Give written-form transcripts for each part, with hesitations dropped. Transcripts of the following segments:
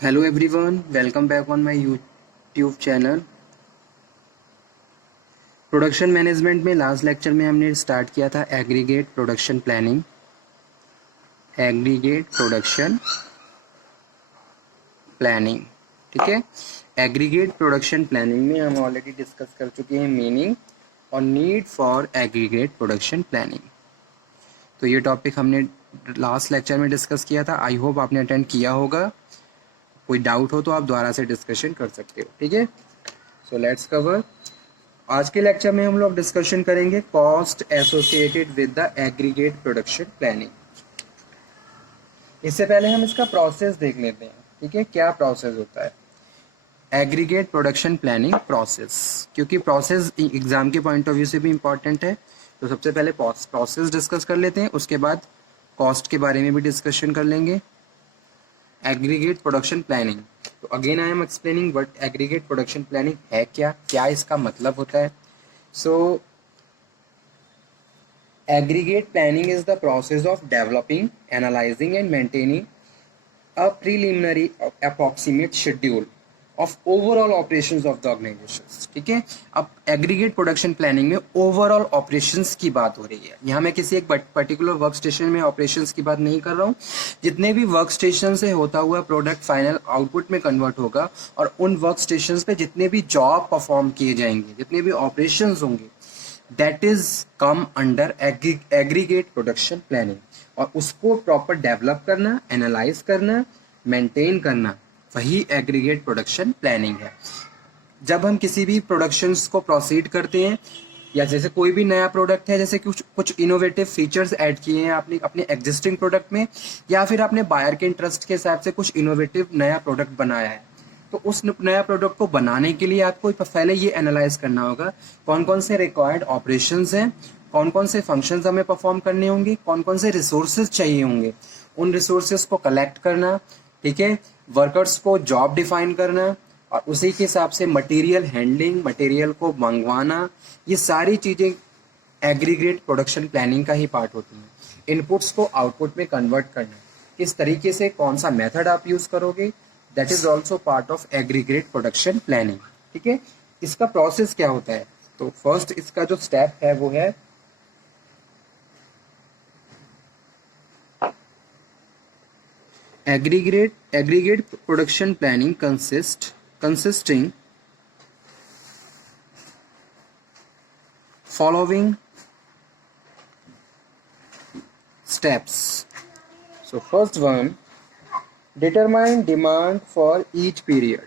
Hello everyone, welcome back on my YouTube channel. Production management में last lecture में हमने start किया था aggregate production planning. Aggregate production planning, ठीक है। एग्रीगेट प्रोडक्शन प्लानिंग में हम ऑलरेडी डिस्कस कर चुके हैं मीनिंग और need for aggregate production planning. तो ये टॉपिक हमने लास्ट लेक्चर में डिस्कस किया था। आई होप आपने अटेंड किया होगा। कोई डाउट हो तो आप दोबारा से डिस्कशन कर सकते हो, ठीक है। So let's cover. आज के लेक्चर में हम लोग डिस्कशन करेंगे cost associated with the aggregate production planning. इससे पहले हम इसका प्रोसेस देख लेते हैं, ठीक है, क्या प्रोसेस होता है एग्रीगेट प्रोडक्शन प्लानिंग प्रोसेस, क्योंकि प्रोसेस एग्जाम के पॉइंट ऑफ व्यू से भी इंपॉर्टेंट है। तो सबसे पहले प्रोसेस डिस्कस कर लेते हैं, उसके बाद कॉस्ट के बारे में भी डिस्कशन कर लेंगे। एग्रीगेट प्रोडक्शन प्लानिंग, तो again I am explaining what aggregate production planning है, क्या इसका मतलब होता है। सो aggregate planning is the process of developing, analyzing and maintaining a preliminary approximate schedule of overall operations of the organizations, ठीक है। अब एग्रीगेट प्रोडक्शन प्लानिंग में ओवरऑल ऑपरेशंस की बात हो रही है। यहाँ मैं किसी एक पर्टिकुलर वर्क स्टेशन में ऑपरेशंस की बात नहीं कर रहा हूँ। जितने भी वर्क स्टेशन से होता हुआ प्रोडक्ट फाइनल आउटपुट में कन्वर्ट होगा और उन वर्क स्टेशन पे जितने भी जॉब परफॉर्म किए जाएंगे, जितने भी ऑपरेशंस होंगे, that is come under aggregate production planning. और उसको प्रॉपर डेवलप करना, एनालाइज करना, मेंटेन करना, वही एग्रीगेट प्रोडक्शन प्लानिंग है। जब हम किसी भी प्रोडक्शंस को प्रोसीड करते हैं, या जैसे कोई भी नया प्रोडक्ट है, जैसे कुछ कुछ इनोवेटिव फीचर्स ऐड किए हैं आपने अपने एग्जिस्टिंग प्रोडक्ट में, या फिर आपने बायर के इंटरेस्ट के हिसाब से कुछ इनोवेटिव नया प्रोडक्ट बनाया है, तो उस नया प्रोडक्ट को बनाने के लिए आपको पहले ये एनालाइज करना होगा कौन कौन से रिक्वायर्ड ऑपरेशंस हैं, कौन कौन से फंक्शंस हमें परफॉर्म करने होंगे, कौन कौन से रिसोर्सेज चाहिए होंगे, उन रिसोर्सेज को कलेक्ट करना, ठीक है, वर्कर्स को जॉब डिफाइन करना और उसी के हिसाब से मटेरियल हैंडलिंग, मटेरियल को मंगवाना, ये सारी चीज़ें एग्रीगेट प्रोडक्शन प्लानिंग का ही पार्ट होती हैं। इनपुट्स को आउटपुट में कन्वर्ट करना, किस तरीके से, कौन सा मेथड आप यूज करोगे, that is also part of aggregate production planning, ठीक है। इसका प्रोसेस क्या होता है, तो फर्स्ट इसका जो स्टेप है वो है aggregate production planning consisting following steps. So first one, determine demand for each period.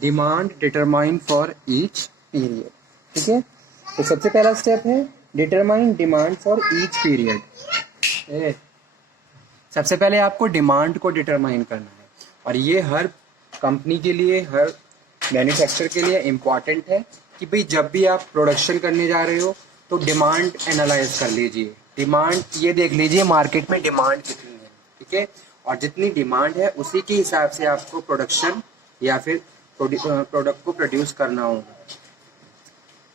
Demand determine for each period, ठीक है। तो सबसे पहला स्टेप है determine demand for each period. सबसे पहले आपको डिमांड को डिटरमाइन करना है, और ये हर कंपनी के लिए, हर मैन्युफैक्चरर के लिए इम्पॉर्टेंट है कि भाई जब भी आप प्रोडक्शन करने जा रहे हो तो डिमांड एनालाइज कर लीजिए। डिमांड ये देख लीजिए मार्केट में डिमांड कितनी है, ठीक है, और जितनी डिमांड है उसी के हिसाब से आपको प्रोडक्शन या फिर प्रोडक्ट को प्रोड्यूस करना होगा।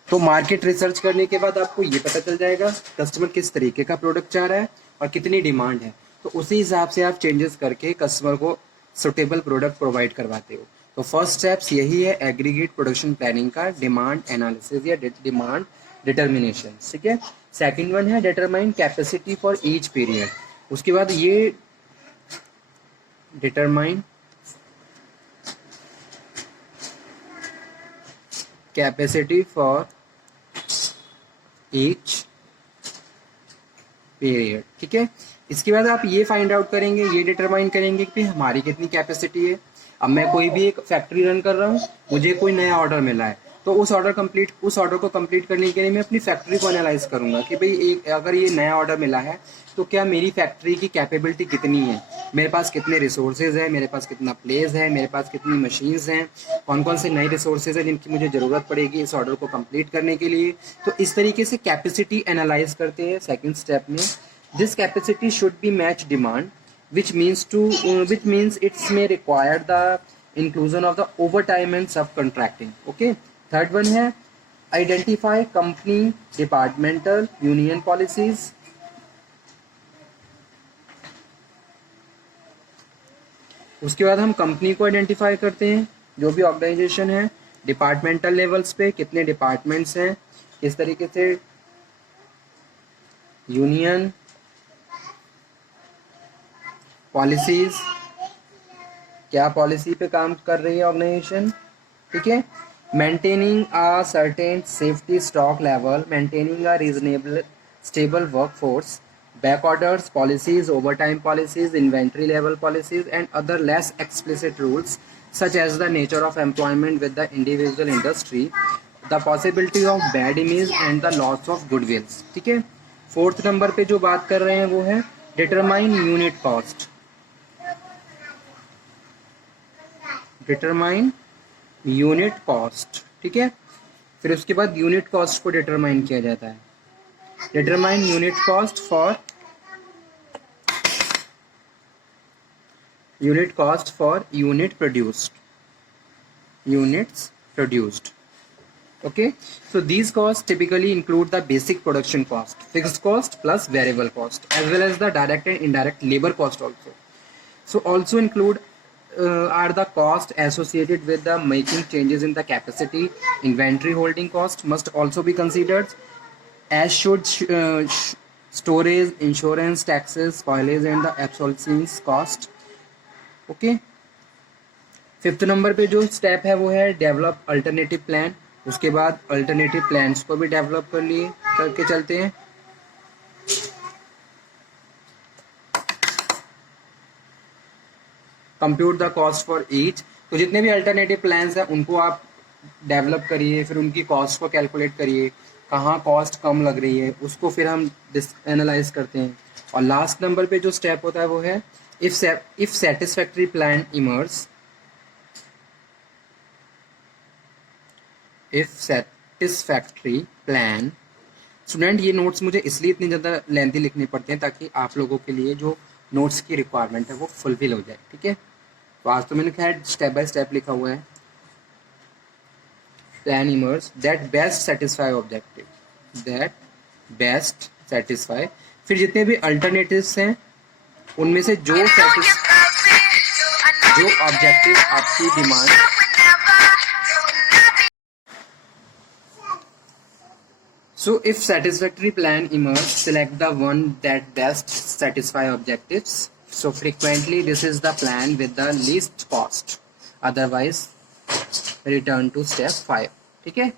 तो मार्केट रिसर्च करने के बाद आपको ये पता चल जाएगा कस्टमर किस तरीके का प्रोडक्ट चाह रहा है और कितनी डिमांड है, तो उसी हिसाब से आप चेंजेस करके कस्टमर को सुटेबल प्रोडक्ट प्रोवाइड करवाते हो। तो फर्स्ट स्टेप्स यही है एग्रीगेट प्रोडक्शन प्लानिंग का, डिमांड एनालिसिस या डिमांड डिटर्मिनेशन, ठीक है। सेकंड वन है determine capacity for each period. उसके बाद ये determine capacity for each period, ठीक है। इसके बाद आप ये फाइंड आउट करेंगे, ये डिटरमाइन करेंगे कि हमारी कितनी कैपेसिटी है। अब मैं कोई भी एक फैक्ट्री रन कर रहा हूँ, मुझे कोई नया ऑर्डर मिला है, तो उस ऑर्डर को कंप्लीट करने के लिए मैं अपनी फैक्ट्री को एनालाइज करूंगा कि भाई एक अगर ये नया ऑर्डर मिला है तो क्या मेरी फैक्ट्री की कैपेबिलिटी कितनी है, मेरे पास कितने रिसोर्सेज हैं, मेरे पास कितना प्लेस है, मेरे पास कितनी मशीन्स हैं, कौन कौन से नए रिसोर्सेज हैं जिनकी मुझे ज़रूरत पड़ेगी इस ऑर्डर को कंप्लीट करने के लिए। तो इस तरीके से कैपेसिटी एनालाइज करते हैं सेकेंड स्टेप में। This capacity should be match demand which means it may require the inclusion of the overtime and subcontracting. Okay. Third one है identify company departmental union policies. उसके बाद हम कंपनी को identify करते हैं, जो भी ऑर्गेनाइजेशन है, डिपार्टमेंटल लेवल्स पे कितने डिपार्टमेंट्स हैं, किस तरीके से यूनियन पॉलिसीज, क्या पॉलिसी पे काम कर रही है ऑर्गेनाइजेशन. ठीक है. Maintaining a certain safety stock level, maintaining a reasonable stable workforce, back orders policies, overtime policies, inventory level policies, and other less explicit rules such as the nature of employment with the individual industry, the possibility of bad image and the loss of goodwill. ठीक है. Fourth number पे जो बात कर रहे हैं वो है determine unit cost. Determine unit cost. ठीक है. फिर उसके बाद यूनिट कॉस्ट को डिटरमाइन किया जाता है. Determine unit cost for unit cost for unit produced, units produced. Okay, so these costs typically include the basic production cost, fixed cost plus variable cost, as well as the direct and indirect labor cost also. So also include are the cost associated with the making changes in the capacity. Inventory holding cost must also be considered, as should storage, insurance, taxes, spoilage and the obsolescence cost. Okay. Fifth number पे जो step है वो है develop alternative plan. उसके बाद alternative plans को भी develop करके चलते हैं. Compute the cost for each. तो जितने भी अल्टरनेटिव प्लान्स हैं उनको आप डेवलप करिए, फिर उनकी कॉस्ट को कैलकुलेट करिए, कहाँ कॉस्ट कम लग रही है उसको फिर हम एनालाइज करते हैं. और लास्ट नंबर पे जो स्टेप होता है वो है if satisfactory plan emerges, if satisfactory plan. Student ये नोट्स मुझे इसलिए इतनी ज़्यादा लेंथी लिखने पड़ते हैं ताकि आप लोगों के लिए जो नोट्स की रिक्वायरमेंट है वो फुलफिल हो जाए. ठीक है. तो आज तो मैंने खैर स्टेप बाय स्टेप लिखा हुआ है. Plan emerge that best satisfy objective, that best satisfy. फिर जितने भी अल्टरनेटिव्स हैं उनमें से जो ऑब्जेक्टिव आपकी demand. So if satisfactory plan emerges, select the one that best satisfy objectives. So frequently this is the plan with the least cost. Otherwise return to step 5. ठीक है.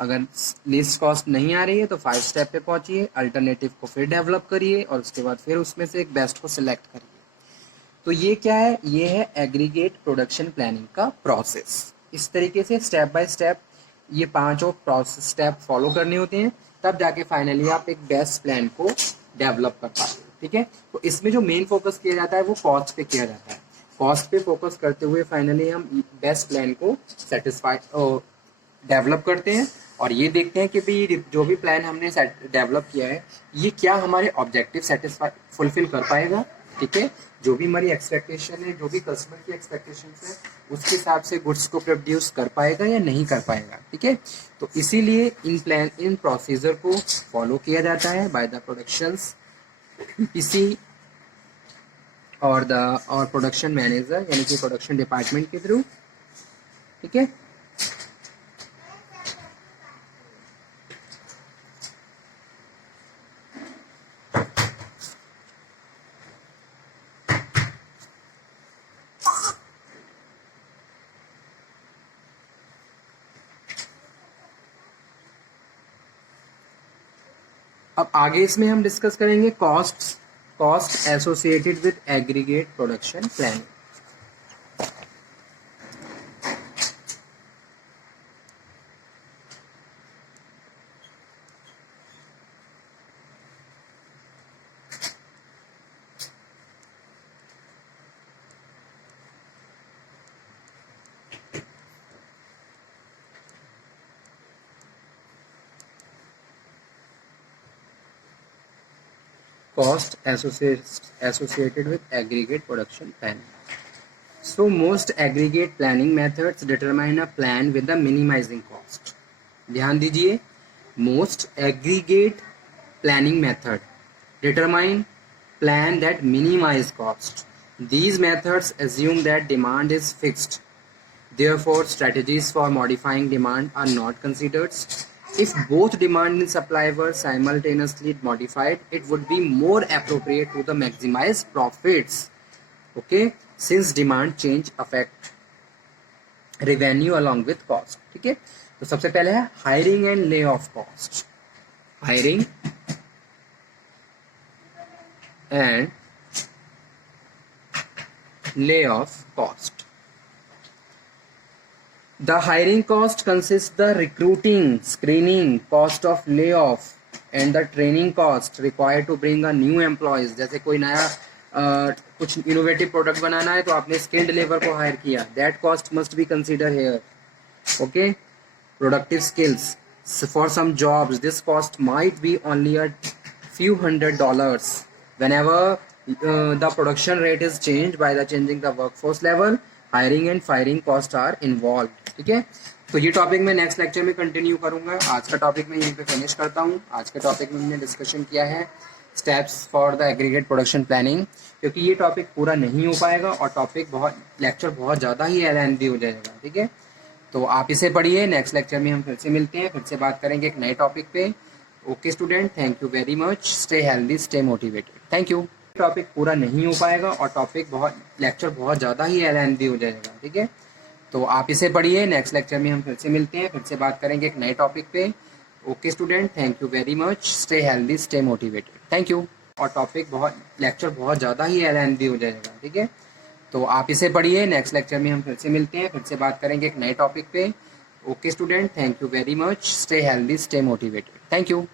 अगर लीस्ट कॉस्ट नहीं आ रही है तो 5 स्टेप पे पहुंचिए, alternative को फिर डेवलप करिए और उसके बाद फिर उसमें से एक बेस्ट को सिलेक्ट करिए. तो ये क्या है, ये है एग्रीगेट प्रोडक्शन प्लानिंग का प्रोसेस. इस तरीके से स्टेप बाय स्टेप ये पांचों प्रोसेस स्टेप फॉलो करने होते हैं, तब जाके फाइनली आप एक बेस्ट प्लान को डेवलप कर पाते हैं. ठीक है. तो इसमें जो मेन फोकस किया जाता है वो कॉस्ट पे किया जाता है. कॉस्ट पे फोकस करते हुए फाइनली हम बेस्ट प्लान को सेटिस्फाई डेवलप करते हैं और ये देखते हैं कि भी जो भी प्लान हमने डेवलप किया है ये क्या हमारे ऑब्जेक्टिव सेटिस्फाई फुलफिल कर पाएगा. ठीक है. जो भी हमारी एक्सपेक्टेशन है, जो भी कस्टमर की एक्सपेक्टेशन है उसके हिसाब से गुड्स को प्रोड्यूस कर पाएगा या नहीं कर पाएगा. ठीक है. तो इसीलिए इन प्रोसीजर को फॉलो किया जाता है बाय द प्रोडक्शंस पीसी और प्रोडक्शन मैनेजर यानी कि प्रोडक्शन डिपार्टमेंट के थ्रू. ठीक है. अब आगे इसमें हम डिस्कस करेंगे cost associated with aggregate production plan. cost associated with aggregate production planning. So most aggregate planning methods determine a plan with the minimizing cost. ध्यान दीजिए, most aggregate planning method determine plan that minimize cost. These methods assume that demand is fixed. Therefore, strategies for modifying demand are not considered. If both demand and supply were simultaneously modified, it would be more appropriate to the maximize profits. Okay, since demand change affect revenue along with cost. ठीक है, तो सबसे पहले है hiring and lay off cost. Hiring and lay off cost. The hiring cost consists the recruiting, screening, cost of layoff and the training cost required to bring a new employees. जैसे कोई नया कुछ इनोवेटिव प्रोडक्ट बनाना है तो आपने skilled labour को hire किया, that cost must be consider here. Okay, productive skills for some jobs this cost might be only a few $100s whenever the production rate is changed by the changing the workforce level. Hiring and firing cost are involved. ठीक है, तो ये topic मैं next lecture में continue करूंगा. आज का topic मैं यहीं पे फिनिश करता हूँ. आज के टॉपिक में हमने डिस्कशन किया है steps for the aggregate production planning, क्योंकि ये टॉपिक पूरा नहीं हो पाएगा और टॉपिक लेक्चर बहुत ज़्यादा ही लेंथी हो जाएगा. ठीक है, तो आप इसे पढ़िए. नेक्स्ट लेक्चर में हम फिर से मिलते हैं, फिर से बात करेंगे एक नए टॉपिक पे. Okay student, thank you very much. Stay healthy, stay motivated. Thank you. Topic पूरा नहीं हो पाएगा और टॉपिक लेक्चर बहुत ज़्यादा ही लेंथी हो जाएगा. ठीक है, तो आप इसे पढ़िए. नेक्स्ट लेक्चर में हम फिर से मिलते हैं, फिर से बात करेंगे एक नए टॉपिक पे. Okay student, thank you very much. Stay healthy, stay motivated. Thank you. और टॉपिक लेक्चर बहुत ज़्यादा ही लेंथी हो जाएगा. ठीक है, तो आप इसे पढ़िए. नेक्स्ट लेक्चर में हम फिर से मिलते हैं, फिर से बात करेंगे एक नए टॉपिक पे. Okay student, thank you very much. Stay healthy, stay motivated. Thank you.